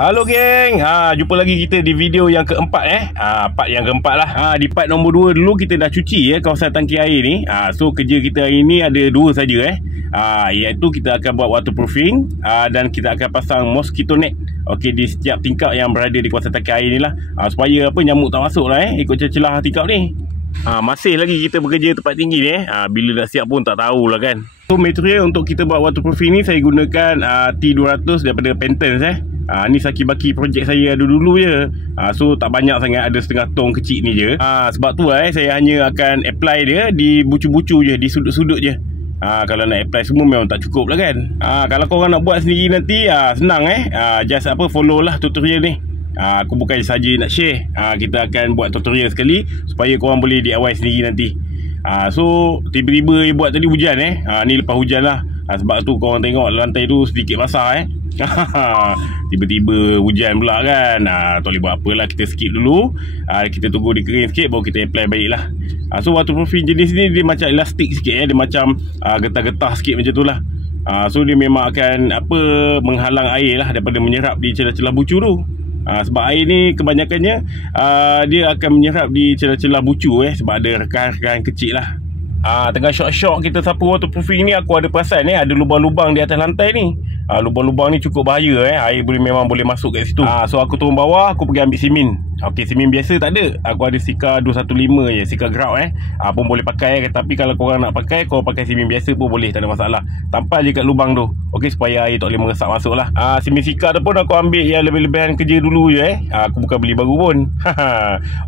Halo geng, jumpa lagi kita di video yang keempat part yang keempat lah. Di part nombor 2 dulu kita dah cuci kawasan tangki air ni. So kerja kita hari ni ada dua saja iaitu kita akan buat waterproofing dan kita akan pasang mosquito net. Okey, di setiap tingkap yang berada di kawasan tangki air ni lah, supaya nyamuk tak masuk lah ikut celah tingkap ni. Masih lagi kita bekerja tempat tinggi ni bila dah siap pun tak tahulah kan. So material untuk kita buat waterproofing ni saya gunakan T200 daripada Pentons ni saki-baki projek saya dulu je. So tak banyak sangat, ada setengah tong kecil ni je. Sebab tu saya hanya akan apply dia di bucu-bucu je, di sudut-sudut je. Kalau nak apply semua memang tak cukup lah kan. Kalau korang nak buat sendiri nanti senang just follow lah tutorial ni. Aku bukan saja nak share, kita akan buat tutorial sekali supaya korang boleh DIY sendiri nanti. So tiba-tiba buat tadi hujan ni lepas hujan lah. Sebab tu korang tengok lantai tu sedikit basah tiba-tiba hujan pula kan. Tak boleh buat apalah, kita skip dulu. Kita tunggu dia kering sikit baru kita apply balik lah. So waterproofing jenis ni dia macam elastik sikit dia macam getah-getah sikit macam tu lah. So dia memang akan menghalang air lah daripada menyerap di celah-celah bucu tu. Sebab air ni kebanyakannya dia akan menyerap di celah-celah bucu sebab ada rekan-rekan kecil lah. Tengah syok-syok kita sapu waterproofing ni, aku ada perasan ada lubang-lubang di atas lantai ni. Lubang-lubang ni cukup bahaya air memang boleh masuk kat situ. So aku turun bawah, aku pergi ambil simen. Okey, simen biasa tak ada, aku ada Sika 215 je, Sika grout pun boleh pakai tapi kalau korang nak pakai, korang pakai simen biasa pun boleh, tak ada masalah. Tampal je kat lubang tu, okey, supaya air tak boleh meresap masuk lah. Simen Sika tu pun aku ambil yang lebih-lebihan kerja dulu je aku bukan beli baru pun.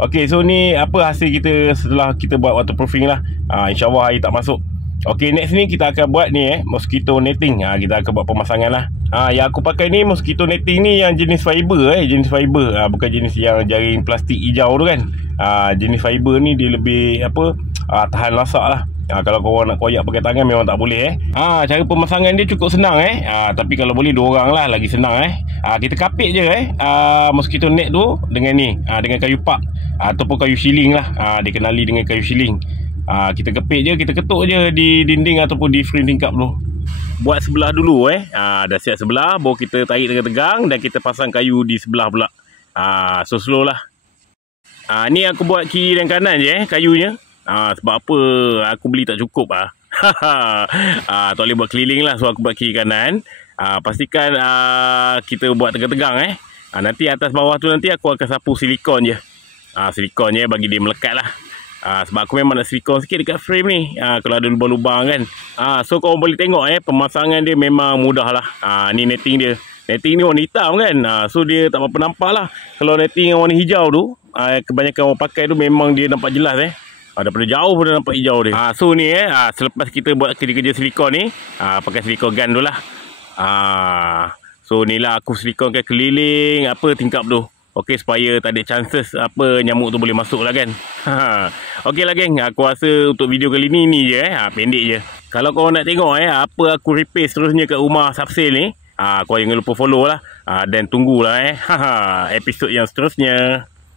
Okey, so ni hasil kita setelah kita buat waterproofing lah. InsyaAllah air tak masuk. Okey, next ni kita akan buat ni mosquito netting. Kita akan buat pemasangan lah. Yang aku pakai ni mosquito netting ni yang jenis fiber jenis fiber, bukan jenis yang jaring plastik hijau tu kan. Jenis fiber ni dia lebih tahan lasak lah. Kalau korang nak koyak pakai tangan memang tak boleh cara pemasangan dia cukup senang tapi kalau boleh 2 orang lah lagi senang kita kapit je mosquito net tu dengan ni dengan kayu pak ataupun kayu shilling lah. Dikenali dengan kayu shilling. Kita kepit je, kita ketuk je di dinding ataupun di frame tingkap tu. Buat sebelah dulu dah siap sebelah, baru kita tarik tegang-tegang dan kita pasang kayu di sebelah pula. So slow lah. Ni aku buat kiri dan kanan je kayunya. Sebab apa aku beli tak cukup tak boleh buat keliling lah, so aku buat kiri kanan. Pastikan kita buat tegang-tegang nanti atas bawah tu nanti aku akan sapu silikon je. Silikon je bagi dia melekat lah. Sebab aku memang nak silikon sikit dekat frame ni kalau ada lubang-lubang kan. So korang boleh tengok pemasangan dia memang mudah lah. Ni netting dia. Netting ni warna hitam kan. So dia tak apa nampak lah. Kalau netting yang warna hijau tu kebanyakan orang pakai tu memang dia nampak jelas daripada jauh pun dah nampak hijau dia. So ni selepas kita buat kerja-kerja silikon ni, pakai silikon gun tu lah. So ni lah aku silikonkan keliling tingkap tu. Okey, supaya tak ada chances nyamuk tu boleh masuk lah kan. Okey lah geng, aku rasa untuk video kali ni je pendek je. Kalau korang nak tengok apa aku repair seterusnya kat rumah Subsale ni, korang jangan lupa follow lah dan tunggulah episod yang seterusnya.